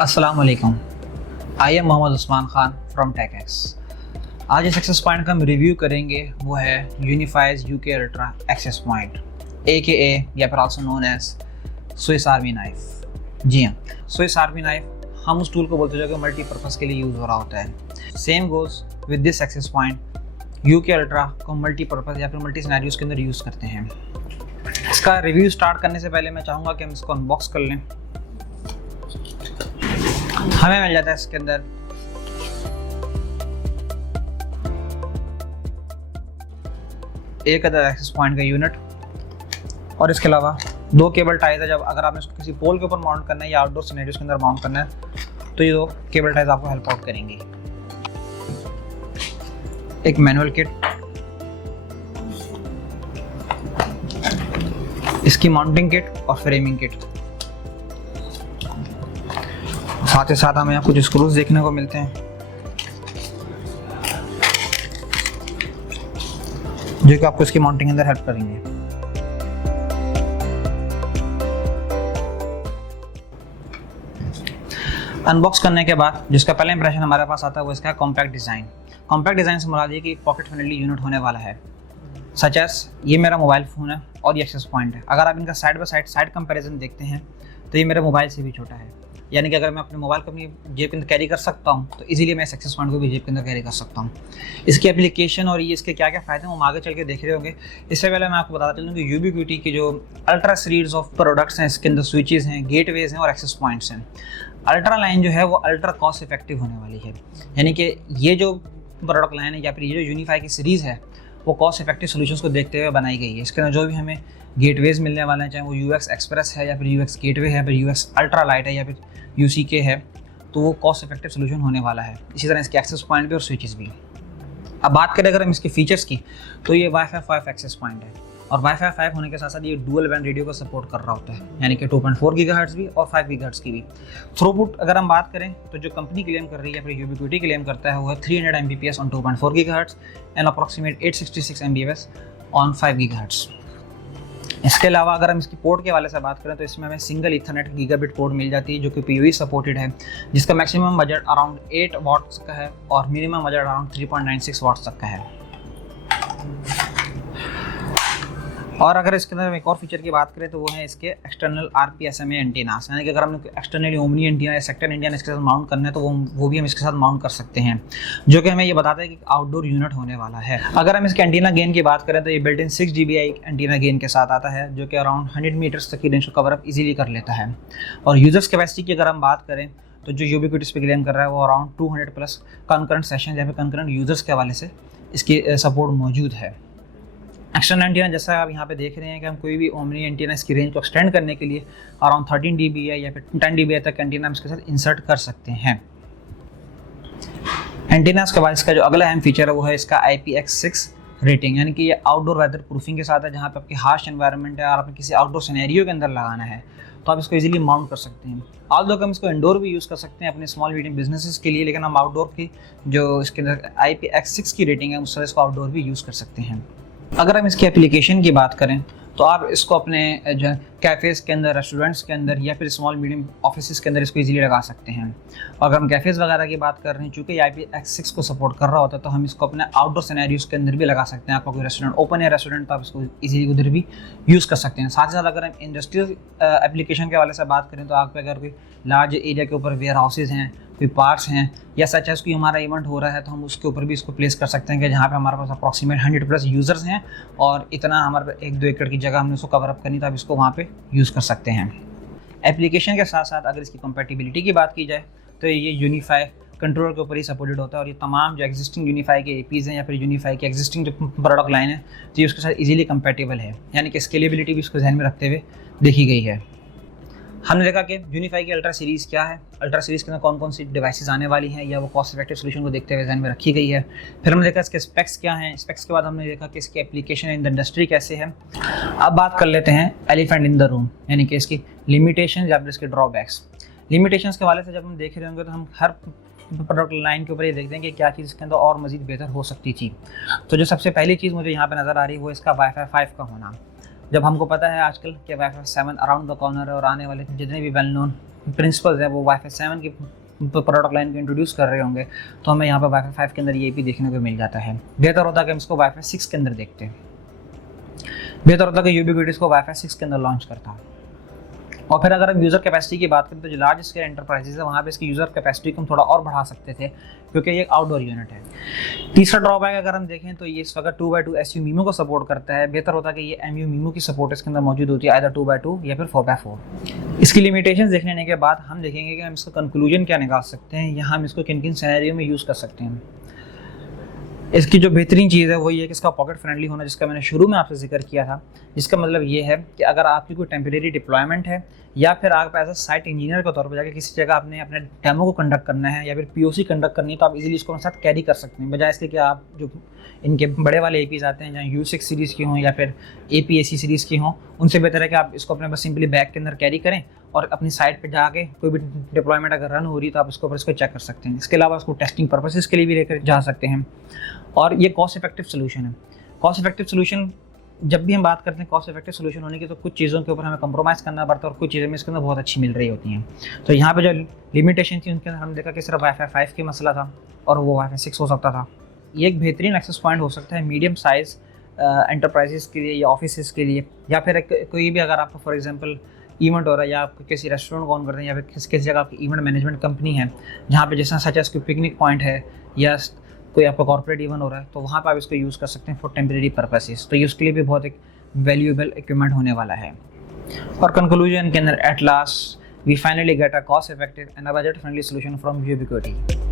अस्सलाम वालेकुम। I am Mohammad Usman Khan from TechX. आज जिस एक्सेस पॉइंट का हम रिव्यू करेंगे वो है UniFi's UK Ultra access point AKA या फिर also known as Swiss army knife. जी हाँ, स्विस आर्मी नाइफ हम उस टूल को बोलते हैं जो कि मल्टीपर्पज़ के लिए यूज़ हो रहा होता है। Same goes with this access point, UK ultra को मल्टीपर्पज़ या फिर मल्टी सिनेरियोज़ के अंदर यूज़ करते हैं। इसका रिव्यू स्टार्ट करने से पहले मैं चाहूँगा कि हम इसको अनबॉक्स कर लें। हमें मिल जाता है इसके अंदर एक अदर एक्सेस पॉइंट का यूनिट और इसके अलावा 2 केबल टाइज है। जब अगर आपने इसको किसी पोल के ऊपर माउंट करना है या आउटडोर सिनेरियोज के अंदर माउंट करना है तो ये 2 केबल टाइज आपको हेल्प आउट करेंगी। एक मैनुअल किट, इसकी माउंटिंग किट और फ्रेमिंग किट, साथ ही साथ हमें यहाँ कुछ स्क्रूज देखने को मिलते हैं जो कि आपको इसकी माउंटिंग अंदर हेल्प करेंगे। अनबॉक्स करने के बाद जिसका पहला इंप्रेशन हमारे पास आता है वो इसका कॉम्पैक्ट डिज़ाइन। कॉम्पैक्ट डिज़ाइन से मुराद ये कि पॉकेट फ्रेंडली यूनिट होने वाला है। सच एज ये मेरा मोबाइल फ़ोन है और ये एक्सेस पॉइंट है। अगर आप इनका साइड बाय साइड कंपैरिजन देखते हैं तो ये मेरे मोबाइल से भी छोटा है। यानी कि अगर मैं अपने मोबाइल को अपनी जेब के अंदर कैरी कर सकता हूँ तो इजीली मैं इस एक्सेस पॉइंट को भी जेब के अंदर कैरी कर सकता हूँ। इसकी एप्लीकेशन और ये इसके क्या क्या फ़ायदे हैं वो हम आगे चल के देख रहे होंगे। इससे पहले मैं आपको बताता चलूँ कि यूबीक्विटी की जो अल्ट्रा सीरीज ऑफ प्रोडक्ट्स हैं, इसके अंदर स्विचेज़ हैं, गेटवेज हैं और एक्सेस पॉइंट्स हैं। अल्ट्रा लाइन जो है वो अल्ट्रा कॉस्ट इफेक्टिव होने वाली है। यानी कि ये जो प्रोडक्ट लाइन है या फिर ये जो यूनिफाई की सीरीज़ है वो कॉस्ट इफेक्टिव सॉल्यूशंस को देखते हुए बनाई गई है। इसके अंदर जो भी हमें गेटवेज मिलने वाले हैं, चाहे वो UX एक्सप्रेस है या फिर UX गेटवे है, फिर UX अल्ट्रा लाइट है या फिर UCK है, तो वो कॉस्ट इफेक्टिव सोल्यूशन होने वाला है। इसी तरह इसके एक्सेस पॉइंट भी और स्विचेस भी। अब बात करें अगर हम इसके फीचर्स की तो ये Wi-Fi 5 एक्सेस पॉइंट है और Wi-Fi 5 होने के साथ साथ ये डुअल बैंड रेडियो को सपोर्ट कर रहा होता है, यानी कि 2.4 गीगाहर्ट्ज़ भी और 5 गीगाहर्ट्ज़ की भी। थ्रूपुट अगर हम बात करें तो जो कंपनी क्लेम कर रही है, फिर यूबीक्विटी क्लेम करता है वो है 300 Mbps on 2.4 gigahertz and approximate 866 Mbps on 5 gigahertz. इसके अलावा अगर हम इसकी पोर्ट के वाले से बात करें तो इसमें हमें सिंगल ईथरनेट गीगाबिट पोर्ट मिल जाती है जो कि PoE सपोर्टेड है, जिसका मैक्सिमम बजट अराउंड 8 वाट्स का है और मिनिमम बजट अराउंड 3.96 वाट्स तक का है। और अगर इसके अंदर एक और फीचर की बात करें तो वो है इसके एक्सटर्नल RPSMA एंटीनास, यानी कि अगर हमने एक्सटर्नली ओमनी एंटीना या सेक्टर एंटीना इसके साथ माउंट करना है तो वो भी हम इसके साथ माउंट कर सकते हैं, जो कि हमें ये बताता है कि आउटडोर यूनिट होने वाला है। अगर हम इसके एंटीना गेन की बात करें तो ये built in 6 dBi antenna gain के साथ आता है जो कि अराउंड 100 मीटर्स तक की रेंज को कवर अप इजीली कर लेता है। और यूजर्स कैपेसिटी की अगर हम बात करें तो जो यूबीक्विटी पे क्लेम कर रहा है वो अराउंड 200 प्लस कंकरेंट सेशन या फिर कंकरेंट यूजर्स के हवाले से इसकी सपोर्ट मौजूद है। एक्सटर्नल एंटीना जैसा आप यहाँ पे देख रहे हैं कि हम कोई भी ओमनी एंटीना इसकी रेंज को एक्सटेंड करने के लिए अराउंड 13 dBi या फिर 10 dBi तक एंटीना हम इसके साथ इंसर्ट कर सकते हैं। एंटीनास के बाद इसका जो अगला अहम फीचर है वो है इसका IPX6 रेटिंग, यानी कि ये आउटडोर वेदर प्रूफिंग के साथ है। जहाँ पे आपकी हार्श एनवायरनमेंट है और आपने किसी आउटडोर सिनेरियो के अंदर लगाना है तो आप इसको इजीली माउंट कर सकते हैं। ऑल्दो हम इसको इंडोर भी यूज़ कर सकते हैं अपने स्मॉल मीडियम बिजनेसेस के लिए, लेकिन हम आउटडोर की जो इसके अंदर IPX6 की रेटिंग है उससे इसको आउटडोर भी यूज़ कर सकते हैं। अगर हम इसकी एप्लीकेशन की बात करें तो आप इसको अपने जो कैफ़ेज़ के अंदर, रेस्टोरेंट्स के अंदर या फिर स्मॉल मीडियम ऑफिस के अंदर इसको इजीली लगा सकते हैं। और अगर हम कैफ़ेज़ वगैरह की बात कर रहे हैं, चूँकि IPX6 को सपोर्ट कर रहा होता है तो हम इसको अपने आउटडोर सिनेरियोज़ के अंदर भी लगा सकते हैं। आपका कोई रेस्टोरेंट ओपन है रेस्टोरेंट तो आप इसको इजीली उधर भी यूज़ कर सकते हैं। साथ ही साथ अगर हम इंडस्ट्रियल एप्लीकेशन के वाले से बात करें तो आप अगर कोई लार्ज एरिया के ऊपर वेयर हाउसेज़ हैं, कोई पार्क्स हैं या सच एज कोई हमारा इवेंट हो रहा है तो हम उसके ऊपर भी इसको प्लेस कर सकते हैं कि जहाँ पे हमारे पास अप्रॉक्सीमेट 100 प्लस यूज़र्स हैं और इतना हमारे 1-2 एकड़ की जगह हमने उसको कवर अप करनी तो आप इसको वहाँ पे यूज़ कर सकते हैं। एप्लीकेशन के साथ साथ अगर इसकी कंपैटिबिलिटी की बात की जाए तो ये यूनिफाई कंट्रोलर के ऊपर ही सपोर्टेड होता है और ये तमाम जो एग्जिस्टिंग यूनिफाई के APs हैं या फिर यूनिफाई की एग्जिस्टिंग जो प्रोडक्ट लाइन है तो ये उसके साथ इजीली कंपैटिबल है, यानी कि स्केलेबिलिटी भी इसको ध्यान में रखते हुए देखी गई है। हमने देखा कि यूनिफाई की अल्ट्रा सीरीज़ क्या है, अल्ट्रा सीरीज़ के अंदर कौन कौन सी डिवाइसेस आने वाली हैं या वो कॉस्ट इफेक्टिव सोल्यूशन को देखते हुए ध्यान में रखी गई है। फिर हमने देखा इसके स्पेक्स क्या हैं, स्पेक्स के बाद हमने देखा कि इसकी एप्लीकेशन इन द इंडस्ट्री कैसे है। अब बात कर लेते हैं एलिफेंट इन द रूम, यानी कि इसकी लिमिटेशन या फिर इसके ड्रॉबैक्स। लिमिटेशंस के वाले से जब हम देख रहे होंगे तो हम हर प्रोडक्ट लाइन के ऊपर ये देखते हैं कि क्या चीज़ इसके अंदर और मज़ीद बेहतर हो सकती थी। तो जो सबसे पहली चीज़ मुझे यहाँ पर नज़र आ रही है वो इसका Wi-Fi 5 का होना। जब हमको पता है आजकल कि Wi-Fi 7 अराउंड द कॉर्नर है और आने वाले जितने भी वेल नोन प्रिंसिपल्स हैं वो वाईफाई 7 की प्रोडक्ट लाइन को इंट्रोड्यूस कर रहे होंगे, तो हमें यहाँ पर वाईफाई 5 के अंदर ये भी देखने को मिल जाता है। बेहतर होता है कि हम इसको वाईफाई 6 के अंदर देखते हैं, बेहतर होता है कि यूबीक्विटी को वाईफाई 6 के अंदर लॉन्च करता है। और फिर अगर हम यूज़र कैपेसिटी की बात करें तो जो लार्ज स्केल एंटरप्राइजेज है वहाँ पे इसकी यूज़र कैपेसिटी को हम थोड़ा और बढ़ा सकते थे, क्योंकि ये एक आउटडोर यूनिट है। तीसरा ड्रॉबैक अगर हम देखें तो ये इस वक्त 2x2 SU मीमो को सपोर्ट करता है। बेहतर होता है कि ये MU मीमो की सपोर्ट इसके अंदर मौजूद होती है, आइदर 2x2 या फिर 4x4। इसकी लिमिटेशंस देखने के बाद हम देखेंगे कि हम इसका कंक्लूजन क्या निकाल सकते हैं, या हम इसको किन किन सिनेरियो में यूज़ कर सकते हैं। इसकी जो बेहतरीन चीज़ है वो ये है कि इसका पॉकेट फ्रेंडली होना, जिसका मैंने शुरू में आपसे जिक्र किया था। जिसका मतलब ये है कि अगर आपकी कोई टेम्परेरी डिप्लॉयमेंट है या फिर आप एज अ साइट इंजीनियर के तौर पर जाकर किसी जगह आपने अपने डेमो को कंडक्ट करना है या फिर POC कंडक्ट करनी है, तो आप इजीली इसको अपने साथ कैरी कर सकते हैं, बजाय इसके कि आप जो इनके बड़े वाले APs आते हैं जहाँ U6 सीरीज़ की हों या फिर APAC सीरीज़ की हों, उनसे बेहतर है कि आप इसको अपने बस सिंपली बैग के अंदर कैरी करें और अपनी साइट पे जाके कोई भी डिप्लॉयमेंट अगर रन हो रही है तो आप उसके ऊपर इसको चेक कर सकते हैं। इसके अलावा इसको टेस्टिंग पर्पसेस के लिए भी लेकर जा सकते हैं, और ये कॉस्ट इफेक्टिव सोल्यूशन है। कॉस्ट इफेक्टिव सोल्यूशन, जब भी हम बात करते हैं कॉस्ट इफेक्टिव सोल्यूशन होने की, तो कुछ चीज़ों के ऊपर हमें कंप्रोमाइज़ करना पड़ता है और कुछ चीज़ें में इसके अंदर बहुत अच्छी मिल रही होती हैं। तो यहाँ पे जो लिमिटेशन थी उनके अंदर हमने देखा कि सिर्फ वाईफाई 5 की मसला था और वो वाईफाई 6 हो सकता था। ये एक बेहतरीन एक्सेस पॉइंट हो सकता है मीडियम साइज़ एंटरप्राइजेस के लिए या ऑफिस के लिए, या फिर कोई भी अगर आपका फॉर एग्जांपल इवेंट हो रहा है या आप किसी रेस्टोरेंट को ऑन करते हैं या फिर किसी जगह आपकी इवेंट मैनेजमेंट कंपनी है जहाँ पे जैसा सच एस कोई पिकनिक पॉइंट है या कोई आपका कॉर्पोरेट इवेंट हो रहा है, तो वहाँ पर आप इसको यूज़ कर सकते हैं फॉर टेम्परेरी पर्पसेस। तो ये उसके लिए भी बहुत एक वैल्यूएबल इक्विपमेंट होने वाला है। और कंक्लूजन के अंदर at last we finally get a cost effective and a budget friendly solution from यूबीक्विटी।